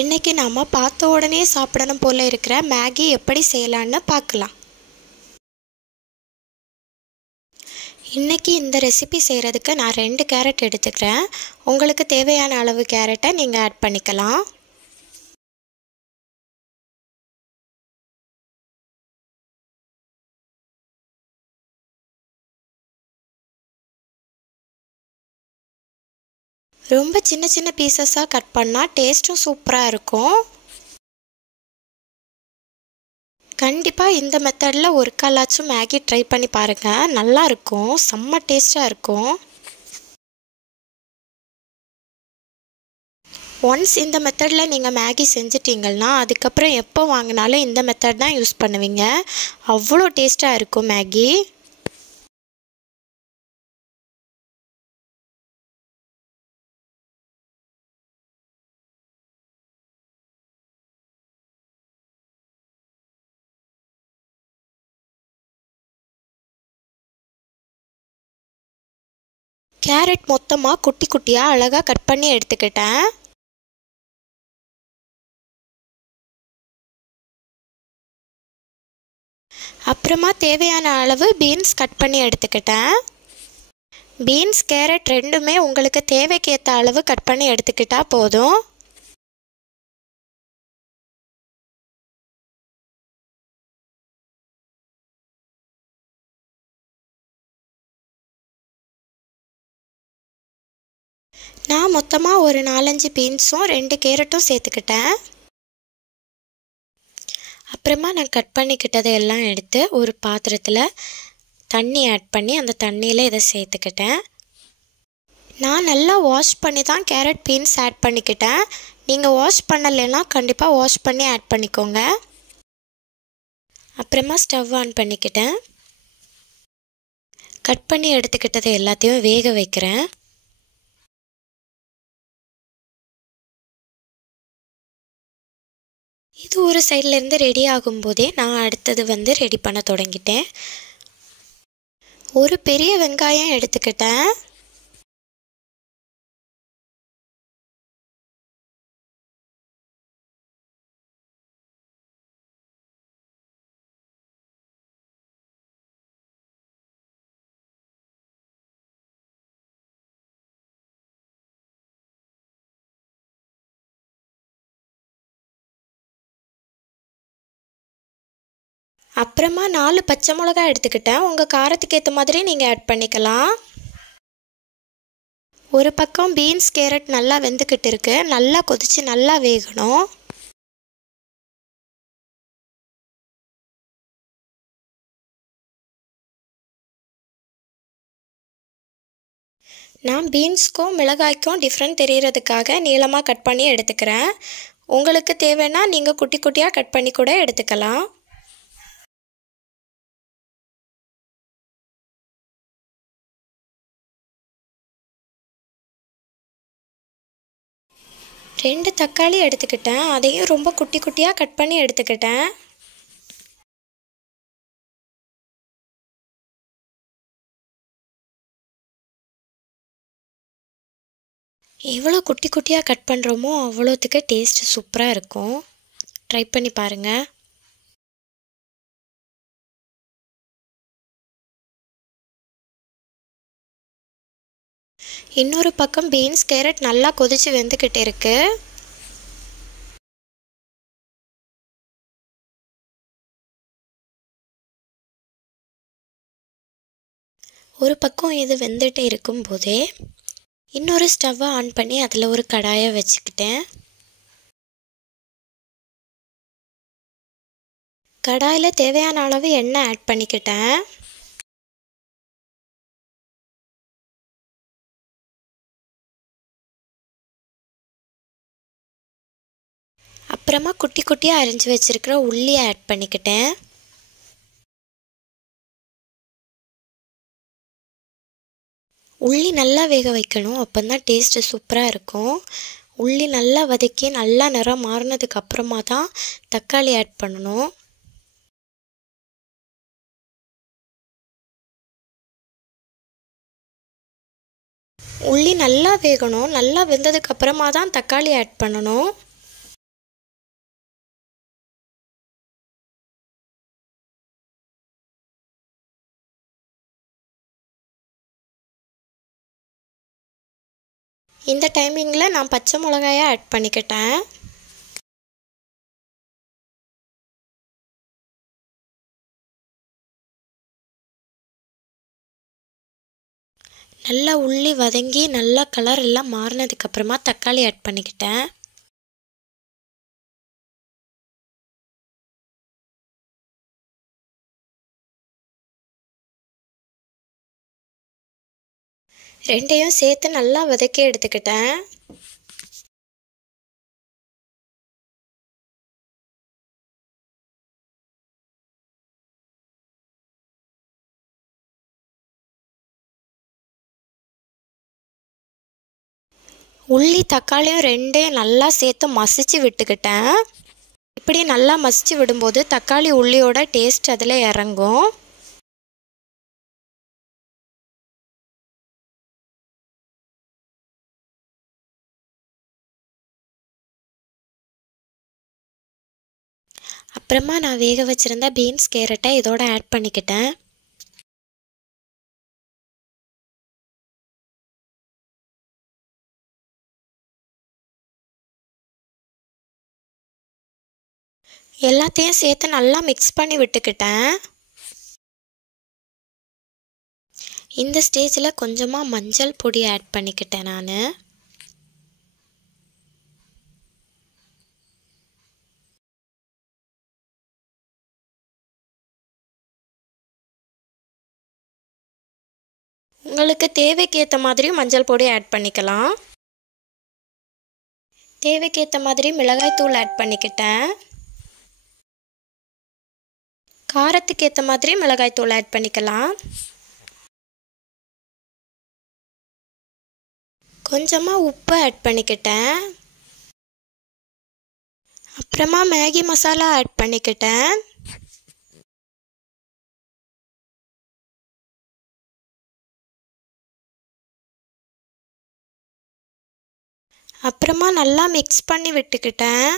இன்றைக்கி நாம் பார்த்த உடனே சாப்பிடணும் போல் இருக்கிற மேகி எப்படி செய்யலான்னு பார்க்கலாம். இன்றைக்கி இந்த ரெசிபி செய்கிறதுக்கு நான் 2 கேரட் எடுத்துக்கிறேன். உங்களுக்கு தேவையான அளவு கேரட்டை நீங்கள் ஆட் பண்ணிக்கலாம். ரொம்ப சின்ன சின்ன பீசஸாக கட் பண்ணால் டேஸ்ட்டும் சூப்பராக இருக்கும். கண்டிப்பாக இந்த மெத்தடில் ஒரு காலாச்சும் மேகி ட்ரை பண்ணி பாருங்கள், நல்லாயிருக்கும், செம்ம டேஸ்ட்டாக இருக்கும். ஒன்ஸ் இந்த மெத்தடில் நீங்கள் மேகி செஞ்சிட்டிங்கன்னா அதுக்கப்புறம் எப்போ வாங்கினாலும் இந்த மெத்தட் தான் யூஸ் பண்ணுவீங்க. அவ்வளோ டேஸ்ட்டாக இருக்கும் மேகி. கேரட் மொத்தமாக குட்டி குட்டியாக அழகாக கட் பண்ணி எடுத்துக்கிட்டேன். அப்புறமா தேவையான அளவு பீன்ஸ் கட் பண்ணி எடுத்துக்கிட்டேன். பீன்ஸ் கேரட் ரெண்டுமே உங்களுக்கு தேவைக்கு ஏற்ற அளவு கட் பண்ணி எடுத்துக்கிட்டால் போதும். நான் மொத்தமாக ஒரு 4-5 பீன்ஸும் 2 கேரட்டும் சேர்த்துக்கிட்டேன். அப்புறமா நான் கட் பண்ணிக்கிட்டதை எல்லாம் எடுத்து ஒரு பாத்திரத்தில் தண்ணி ஆட் பண்ணி அந்த தண்ணியில் இதை சேர்த்துக்கிட்டேன். நான் நல்லா வாஷ் பண்ணி தான் கேரட் பீன்ஸ் ஆட் பண்ணிக்கிட்டேன். நீங்கள் வாஷ் பண்ணலைன்னா கண்டிப்பாக வாஷ் பண்ணி ஆட் பண்ணிக்கோங்க. அப்புறமா ஸ்டவ் ஆன் பண்ணிக்கிட்டேன். கட் பண்ணி எடுத்துக்கிட்டதை எல்லாத்தையும் வேக வைக்கிறேன். இது ஒரு சைட்லேருந்து ரெடி ஆகும்போதே நான் அடுத்தது ரெடி பண்ண தொடங்கிட்டேன். ஒரு பெரிய வெங்காயம் எடுத்துக்கிட்டேன். அப்புறமா 4 பச்சை மிளகாய் எடுத்துக்கிட்டேன். உங்கள் காரத்துக்கு ஏற்ற மாதிரி நீங்கள் ஆட் பண்ணிக்கலாம். ஒரு பக்கம் பீன்ஸ் கேரட் நல்லா வெந்துக்கிட்டு இருக்கு. நல்லா கொதித்து நல்லா வேகணும். நான் பீன்ஸ்க்கும் மிளகாய்க்கும் டிஃப்ரெண்ட் தெரியறதுக்காக நீளமாக கட் பண்ணி எடுத்துக்கிறேன். உங்களுக்கு தேவைன்னா நீங்கள் குட்டி குட்டியாக கட் பண்ணி கூட எடுத்துக்கலாம். ரெண்டு தக்காளி எடுத்துக்கிட்டேன். அதையும் ரொம்ப குட்டி குட்டியாக கட் பண்ணி எடுத்துக்கிட்டேன். எவ்வளோ குட்டி குட்டியாக கட் பண்ணுறோமோ அவ்வளோத்துக்கு டேஸ்ட் சூப்பராக இருக்கும். ட்ரை பண்ணி பாருங்கள். இன்னொரு பக்கம் பீன்ஸ் கேரட் நல்லா கொதித்து வெந்துக்கிட்டே இருக்கு. ஒரு பக்கம் இது வெந்துட்டே இருக்கும்போதே இன்னொரு ஸ்டவ்வை ஆன் பண்ணி அதில் ஒரு கடாயை வச்சுக்கிட்டேன். கடாயில் தேவையான அளவு எண்ணெய் ஆட் பண்ணிக்கிட்டேன். அப்புறமா குட்டி குட்டியாக அரிஞ்சு வச்சிருக்கிற உள்ளியை ஆட் பண்ணிக்கிட்டேன். உள்ளி நல்லா வேக வைக்கணும், அப்போ தான் டேஸ்ட்டு சூப்பராக இருக்கும். உள்ளி நல்லா வதக்கி நல்லா நிறம் மாறினதுக்கு அப்புறமா தான் தக்காளி ஆட் பண்ணணும். உள்ளி நல்லா வேகணும். நல்லா வெந்ததுக்கு அப்புறமா தான் தக்காளி ஆட் பண்ணணும். இந்த டைமிங்கில் நான் பச்சை மிளகாயை ஆட் பண்ணிக்கிட்டேன். நல்லா உள்ளி வதங்கி நல்லா கலர் எல்லாம் மாறினதுக்கப்புறமா தக்காளி ஆட் பண்ணிக்கிட்டேன். ரெண்டையும் சேர்த்து நல்லா வதக்கி எடுத்துக்கிட்டேன். உள்ளி தக்காளியும் ரெண்டையும் நல்லா சேர்த்து மசிச்சு விட்டுக்கிட்டேன். இப்படி நல்லா மசிச்சு விடும்போது தக்காளி உள்ளியோட டேஸ்ட் அதில் இறங்கும். அப்புறமா நான் வேக வச்சுருந்த பீன்ஸ் கேரட்டை இதோட ஆட் பண்ணிக்கிட்டேன். எல்லாத்தையும் சேர்த்து நல்லா மிக்ஸ் பண்ணி விட்டுக்கிட்டேன். இந்த ஸ்டேஜில் கொஞ்சமாக மஞ்சள் பொடி ஆட் பண்ணிக்கிட்டேன் நான். உங்களுக்கு தேவைக்கு ஏற்ற மாதிரி மஞ்சள் பொடி ஆட் பண்ணிக்கலாம். தேவைக்கு ஏற்ற மாதிரி மிளகாய் தூள் ஆட் பண்ணிக்கிட்டேன். காரத்துக்கு ஏற்ற மாதிரி மிளகாய் தூள் ஆட் பண்ணிக்கலாம். கொஞ்சமாக உப்பு ஆட் பண்ணிக்கிட்டேன். அப்புறமா மேகி மசாலா ஆட் பண்ணிக்கிட்டேன். அப்புறமா நல்லா மிக்ஸ் பண்ணி விட்டுக்கிட்டேன்.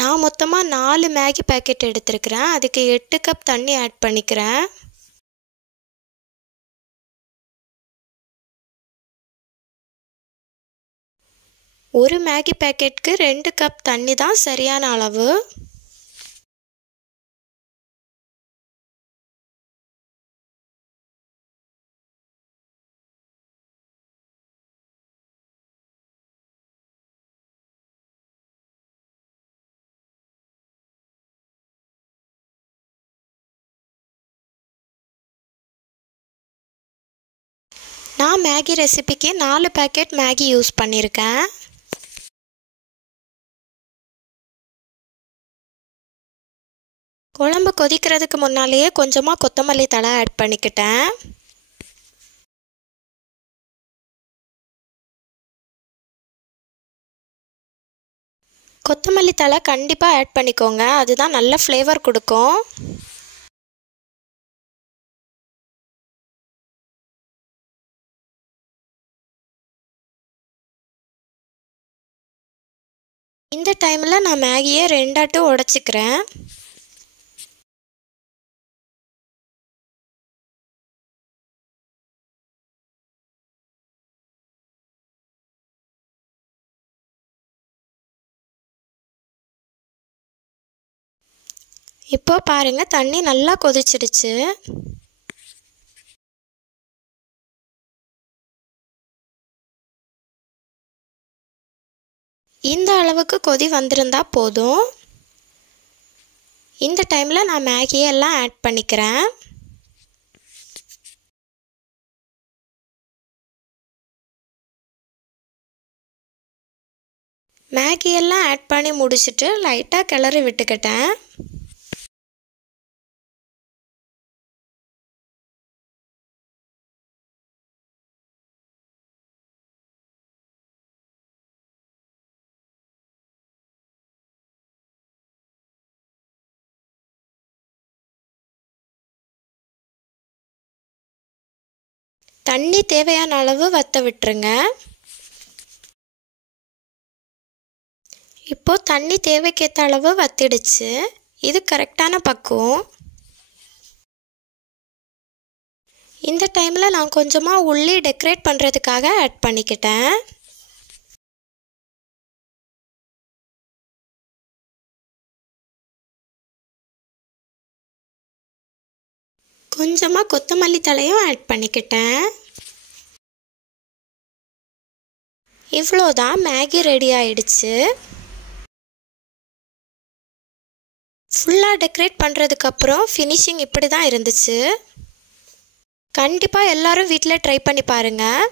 நான் மொத்தமாக 4 மேகி பேக்கெட் எடுத்துருக்கிறேன். அதுக்கு 8 கப் தண்ணி ஆட் பண்ணிக்கிறேன். ஒரு மேகி பேக்கெட்டுக்கு 2 கப் தண்ணி தான் சரியான அளவு. நான் மேகி ரெசிபிக்கு 4 பேக்கெட் மேகி யூஸ் பண்ணியிருக்கேன். குழம்பு கொதிக்கிறதுக்கு முன்னாலேயே கொஞ்சமாக கொத்தமல்லி தழை ஆட் பண்ணிக்கிட்டேன். கொத்தமல்லி தழை கண்டிப்பாக ஆட் பண்ணிக்கோங்க, அதுதான் நல்ல ஃப்ளேவர் கொடுக்கும். இந்த டைமில் நான் மேகியை 2 உடைச்சிக்கிறேன். இப்போ பாருங்க தண்ணி நல்லா கொதிச்சிடுச்சு. இந்த அளவுக்கு கொதி வந்திருந்தா போதும். இந்த டைமில் நான் மேகியெல்லாம் ஆட் பண்ணிக்கிறேன். மேகியெல்லாம் ஆட் பண்ணி முடிச்சுட்டு லைட்டாக கிளறி விட்டுக்கிட்டேன். தண்ணி தேவையான அளவு வற்ற விட்டுருங்க. இப்போது தண்ணி தேவைக்கேற்ற அளவு வற்றிடுச்சு. இது கரெக்டான பக்குவம். இந்த டைமில் நான் கொஞ்சமாக உள்ளி டெக்கரேட் பண்ணுறதுக்காக ஆட் பண்ணிக்கிட்டேன். கொஞ்சமாக கொத்தமல்லி தழையும் ஆட் பண்ணிக்கிட்டேன். இவ்வளோதான், மேகி ரெடி ஆயிடுச்சு. ஃபுல்லாக டெக்கரேட் பண்ணுறதுக்கப்புறம் ஃபினிஷிங் இப்படி தான் இருந்துச்சு. கண்டிப்பாக எல்லாரும் வீட்டில் ட்ரை பண்ணி பாருங்கள்.